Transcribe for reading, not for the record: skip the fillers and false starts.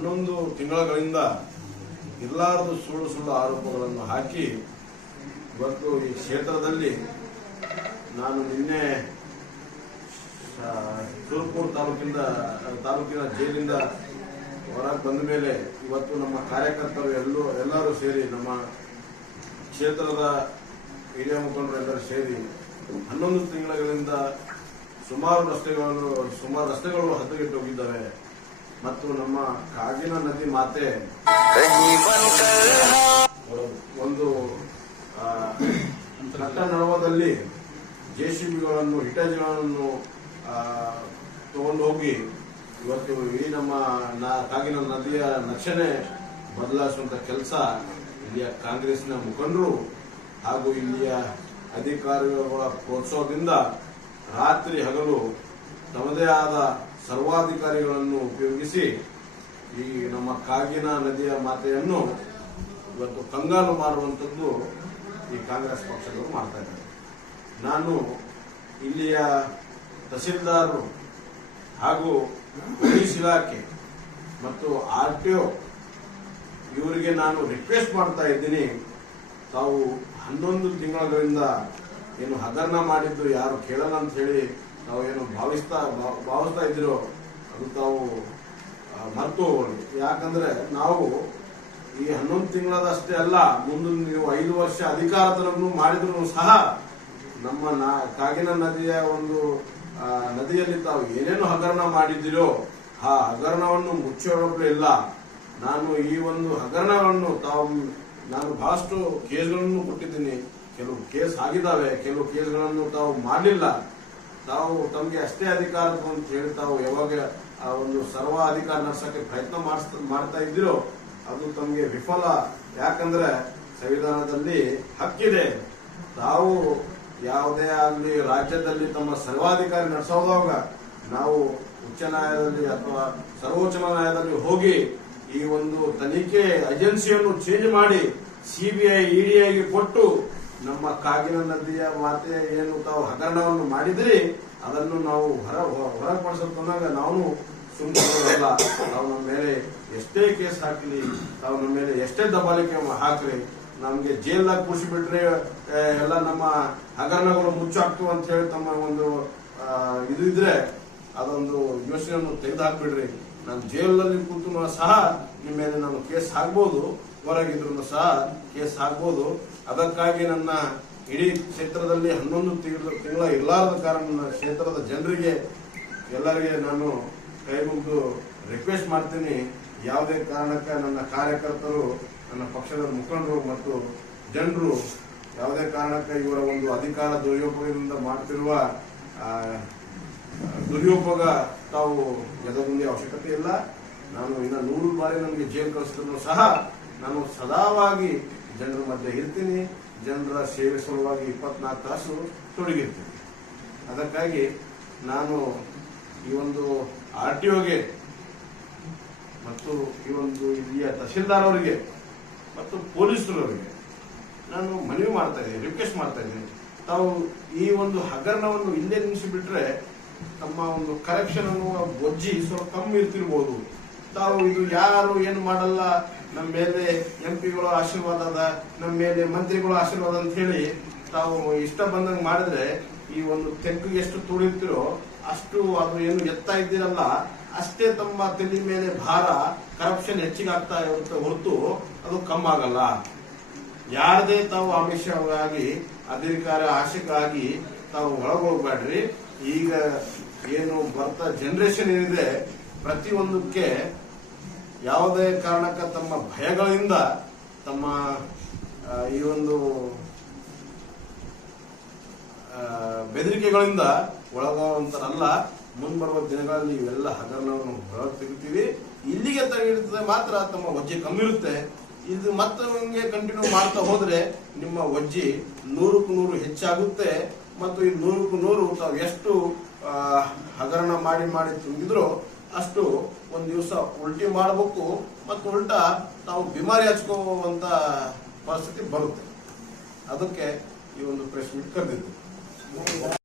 11 ತಿಂಗಳಿಂದ ಇರಲಾರದು ಸುಳ್ಳು ಆರೋಪಗಳನ್ನು ಹಾಕಿ ಇವತ್ತು ಈ ಕ್ಷೇತ್ರದಲ್ಲಿ ನಾನು ನಿನ್ನೆ ಸುರಪುರ ತಾಲೂಕಿನ ಜೈಲಿಂದ ಹೊರಗೆ ಬಂದ ಮೇಲೆ ಇವತ್ತು ನಮ್ಮ ಕಾರ್ಯಕರ್ತರು ಎಲ್ಲರೂ ಸೇರಿ ನಮ್ಮ ಕ್ಷೇತ್ರದ ಹಿರಿಯ ಮುಖಂಡರೆಲ್ಲರೂ ಸೇರಿ 11 ತಿಂಗಳಿಂದ ಸುಮಾರು ರಸ್ತೆಗಳು ಹದಗೆಟ್ಟು ಹೋಗಿದ್ದಾವೆ ಮತ್ತು ನಮ್ಮ ಕಾಗಿನ ನದಿ ಮಾತೆ ಒಂದು ನಟ್ಟನಡವದಲ್ಲಿ ಜೆಸಿಬಿಗಳನ್ನು ಹಿಟಾಚಿಗಳನ್ನು ತಗೊಂಡು ಹೋಗಿ ಇವತ್ತು ಈ ನಮ್ಮ ಕಾಗಿನ ನದಿಯ ನಕ್ಷನೆ ಬದಲಾಯಿಸುವಂತ ಕೆಲಸ ಇಲ್ಲಿಯ ಕಾಂಗ್ರೆಸ್ನ ಮುಖಂಡರು ಹಾಗೂ ಇಲ್ಲಿಯ ಅಧಿಕಾರಿಗಳ ಪ್ರೋತ್ಸಾಹದಿಂದ ರಾತ್ರಿ ಹಗಲು ತಮ್ಮದೇ ಆದ ಸರ್ವಾಧಿಕಾರಿಗಳನ್ನು ಉಪಯೋಗಿಸಿ ಈ ನಮ್ಮ ಕಾಗಿನ ನದಿಯ ಮಾತೆಯನ್ನು ಇವತ್ತು ಕಂಗಾಲು ಮಾಡುವಂಥದ್ದು ಈ ಕಾಂಗ್ರೆಸ್ ಪಕ್ಷದವರು ಮಾಡ್ತಾ ಇದ್ದಾರೆ. ನಾನು ಇಲ್ಲಿಯ ತಹಸೀಲ್ದಾರರು ಹಾಗೂ ಪೊಲೀಸ್ ಇಲಾಖೆ ಮತ್ತು RTO ಇವರಿಗೆ ನಾನು ರಿಕ್ವೆಸ್ಟ್ ಮಾಡ್ತಾ ಇದ್ದೀನಿ, ತಾವು 11 ತಿಂಗಳಿಂದ ಏನು ಹಗರಣ ಮಾಡಿದ್ದು ಯಾರು ಕೇಳಲ್ಲ ಅಂತ ಹೇಳಿ ತಾವು ಏನು ಭಾವಿಸ್ತಾ ಇದ್ದೀರೋ ಅದು ತಾವು ಮರೆತು ಹೋಗೋಣ. ಯಾಕಂದ್ರೆ ನಾವು ಈ 11 ತಿಂಗಳದಷ್ಟೇ ಅಲ್ಲ, ಮುಂದೆ ನೀವು 5 ವರ್ಷ ಅಧಿಕಾರವನ್ನು ಮಾಡಿದ್ರು ಸಹ ನಮ್ಮ ಕಾಗಿನ ನದಿಯ ಒಂದು ನದಿಯಲ್ಲಿ ತಾವು ಏನೇನು ಹಗರಣ ಮಾಡಿದ್ದೀರೋ ಆ ಹಗರಣವನ್ನು ಮುಚ್ಚೋಳಪ್ಲೇ ಇಲ್ಲ. ನಾನು ಈ ಒಂದು ಹಗರಣವನ್ನು ನಾನು ಬಹಳಷ್ಟು ಕೇಸ್ಗಳನ್ನು ಕೊಟ್ಟಿದ್ದೀನಿ. ಕೆಲವು ಕೇಸ್ ಆಗಿದ್ದಾವೆ, ಕೆಲವು ಕೇಸ್ಗಳನ್ನು ತಾವು ಮಾಡಲಿಲ್ಲ. ತಾವು ತಮಗೆ ಅಷ್ಟೇ ಅಧಿಕಾರ ಅಂತ ಹೇಳಿ ತಾವು ಯಾವಾಗ ಆ ಒಂದು ಸರ್ವ ಅಧಿಕಾರ ನಡೆಸಕ್ಕೆ ಪ್ರಯತ್ನ ಮಾಡ್ತಾ ಇದ್ದೀರೋ ಅದು ತಮಗೆ ವಿಫಲ. ಯಾಕಂದ್ರೆ ಸಂವಿಧಾನದಲ್ಲಿ ಹಕ್ಕಿದೆ, ತಾವು ಯಾವುದೇ ಆಗಲಿ ರಾಜ್ಯದಲ್ಲಿ ತಮ್ಮ ಸರ್ವಾಧಿಕಾರಿ ನಡೆಸೋದಾಗ ನಾವು ಉಚ್ಚ ನ್ಯಾಯಾಲಯದಲ್ಲಿ ಅಥವಾ ಸರ್ವೋಚ್ಚ ನ್ಯಾಯಾಲಯದಲ್ಲಿ ಹೋಗಿ ಈ ಒಂದು ತನಿಖೆ ಏಜೆನ್ಸಿಯನ್ನು ಚೇಂಜ್ ಮಾಡಿ CBI EDIಗೆ ಕೊಟ್ಟು ನಮ್ಮ ಕಾಗಿನ ನದಿಯ ಮಾತೆ ಏನು ತಾವು ಹಗರಣವನ್ನು ಮಾಡಿದ್ರಿ ಅದನ್ನು ನಾವು ಹೊರಪಡಿಸೋದಾಗ ನಾವು ಸುಮ್ಮನಿರಲ್ಲ. ತಾವು ನಮ್ಮ ಮೇಲೆ ಎಷ್ಟೇ ಕೇಸ್ ಹಾಕಲಿ, ತಾವು ನಮ್ಮ ಮೇಲೆ ಎಷ್ಟೇ ದಬ್ಬಾಳಿಕೆ ಹಾಕ್ರಿ, ನಮ್ಗೆ ಜೈಲಾಗ ಕೂರಿಸಿಬಿಟ್ರೆ ಎಲ್ಲ ನಮ್ಮ ಹಗರಣಗಳು ಮುಚ್ಚಾಕ್ತು ಅಂತ ಹೇಳಿ ತಮ್ಮ ಒಂದು ಇದು ಇದ್ರೆ ಅದೊಂದು ಯೋಚನೆಯನ್ನು ತೆಗೆದು ಹಾಕ್ಬಿಡ್ರಿ. ನಾನು ಜೈಲಲ್ಲಿ ಕೂತು ಸಹ ನಿಮ್ಮ ಮೇಲೆ ನಾನು ಕೇಸ್ ಹಾಕ್ಬೋದು, ಹೊರಗಿದ್ರು ಸಹ ಕೇಸ್ ಹಾಕ್ಬೋದು. ಅದಕ್ಕಾಗಿ ನನ್ನ ಇಡೀ ಕ್ಷೇತ್ರದಲ್ಲಿ 11 ತಿಂಗಳ ಇರಲಾರದ ಕಾರಣ ನನ್ನ ಕ್ಷೇತ್ರದ ಜನರಿಗೆ ಎಲ್ಲರಿಗೆ ನಾನು ಕೈ ಮುಗಿದು ರಿಕ್ವೆಸ್ಟ್ ಮಾಡ್ತೀನಿ, ಯಾವುದೇ ಕಾರಣಕ್ಕೆ ನನ್ನ ಕಾರ್ಯಕರ್ತರು, ನನ್ನ ಪಕ್ಷದ ಮುಖಂಡರು ಮತ್ತು ಜನರು ಯಾವುದೇ ಕಾರಣಕ್ಕೆ ಇವರ ಒಂದು ಅಧಿಕಾರ ದುರುಪಯೋಗದಿಂದ ಮಾಡ್ತಿರುವ ದುರುಪಯೋಗ ತಾವು ಎದಗುಂದೇ ಅವಶ್ಯಕತೆ ಇಲ್ಲ. ನಾನು ಇನ್ನು 100 ಬಾರಿ ನನಗೆ ಜೈಲು ಕಳಿಸಿದ್ರು ಸಹ ನಾನು ಸದಾವಾಗಿ ಜನರ ಮಧ್ಯೆ ಇರ್ತೀನಿ, ಜನರ ಸೇವೆ ಸಲುವಾಗಿ 24 ತಾಸು ತೊಡಗಿರ್ತೀನಿ. ಅದಕ್ಕಾಗಿ ನಾನು ಈ ಒಂದು RTOಗೆ ಮತ್ತು ಈ ಒಂದು ಇಲ್ಲಿಯ ತಹಸೀಲ್ದಾರ್ ಅವರಿಗೆ ಮತ್ತು ಪೊಲೀಸರವರಿಗೆ ನಾನು ಮನವಿ ಮಾಡ್ತಾ ಇದ್ದೀನಿ, ರಿಕ್ವೆಸ್ಟ್ ಮಾಡ್ತಾ ಇದ್ದೀನಿ, ತಾವು ಈ ಒಂದು ಹಗರಣವನ್ನು ಇಲ್ಲೇ ನಿಲ್ಲಿಸಿಬಿಟ್ರೆ ತಮ್ಮ ಒಂದು ಕರೆಕ್ಷನ್ ಅನ್ನುವ ಬೊಜ್ಜಿ ಸ್ವಲ್ಪ ಕಮ್ಮಿ ಇರ್ತಿರ್ಬೋದು. ತಾವು ಇದು ಯಾರು ಏನು ಮಾಡಲ್ಲ, ನಮ್ಮ ಮೇಲೆ MP ಗಳ ಆಶೀರ್ವಾದ ಅದ, ನಮ್ಮ ಮೇಲೆ ಮಂತ್ರಿಗಳ ಆಶೀರ್ವಾದ ಅಂತ ಹೇಳಿ ತಾವು ಇಷ್ಟ ಬಂದಂಗೆ ಮಾಡಿದ್ರೆ ಈ ಒಂದು ತೆಗ್ಗಿಗೆ ಎಷ್ಟು ತೋಡಿರ್ತಿರೋ ಅಷ್ಟು ಅದು ಏನು ಎತ್ತಾ ಇದ್ದೀರಲ್ಲ ಅಷ್ಟೇ ತಮ್ಮ ತಲೆ ಮೇಲೆ ಭಾರ, ಕರಪ್ಷನ್ ಹೆಚ್ಚಿಗೆ ಆಗ್ತಾ ಇರುತ್ತೆ ಹೊರತು ಅದು ಕಮ್ಮಾಗಲ್ಲ. ಯಾರದೇ ತಾವು ಆಮಿಷವಾಗಿ ಅಧಿಕಾರ ಆಶೆಗಾಗಿ ತಾವು ಒಳಗೋಗ್ಬೇಡ್ರಿ. ಈಗ ಏನು ಬರ್ತಾ ಜನರೇಷನ್ ಏನಿದೆ ಪ್ರತಿಯೊಂದಕ್ಕೆ ಯಾವುದೇ ಕಾರಣಕ್ಕೆ ತಮ್ಮ ಭಯಗಳಿಂದ ತಮ್ಮ ಈ ಒಂದು ಬೆದರಿಕೆಗಳಿಂದ ಒಳಗಾಗುವಂತರಲ್ಲ. ಮುಂಬರುವ ದಿನಗಳಲ್ಲಿ ಇವೆಲ್ಲ ಹಗರಣವನ್ನು ಹೊರ ತೆಗಿತೀವಿ. ಇಲ್ಲಿಗೆ ತಡೆಹಿಡಿದ್ರೆ ಮಾತ್ರ ತಮ್ಮ ವಜ್ಜೆ ಕಮ್ಮಿ ಇರುತ್ತೆ. ಇದು ಮತ್ತೆ ಹಿಂಗೆ ಕಂಟಿನ್ಯೂ ಮಾಡ್ತಾ ಹೋದ್ರೆ ನಿಮ್ಮ ವಜ್ಜಿ 100ಕ್ಕೂ 100 ಹೆಚ್ಚಾಗುತ್ತೆ. ಮತ್ತು ಈ 100ಕ್ಕೂ 100 ತಾವು ಎಷ್ಟು ಹಗರಣ ಮಾಡಿ ತುಂಬಿದ್ರು ಅಷ್ಟು ಒಂದ್ ದಿವಸ ಉಲ್ಟಿ ಮಾಡಬೇಕು ಮತ್ತು ಉಲ್ಟಾ ತಾವು ಬಿಮಾರಿ ಹಚ್ಕೋವಂತ ಪರಿಸ್ಥಿತಿ ಬರುತ್ತೆ. ಅದಕ್ಕೆ ಈ ಒಂದು ಪ್ರೆಸ್ ಮೀಟ್ ಕರೆದಿದ್ದು.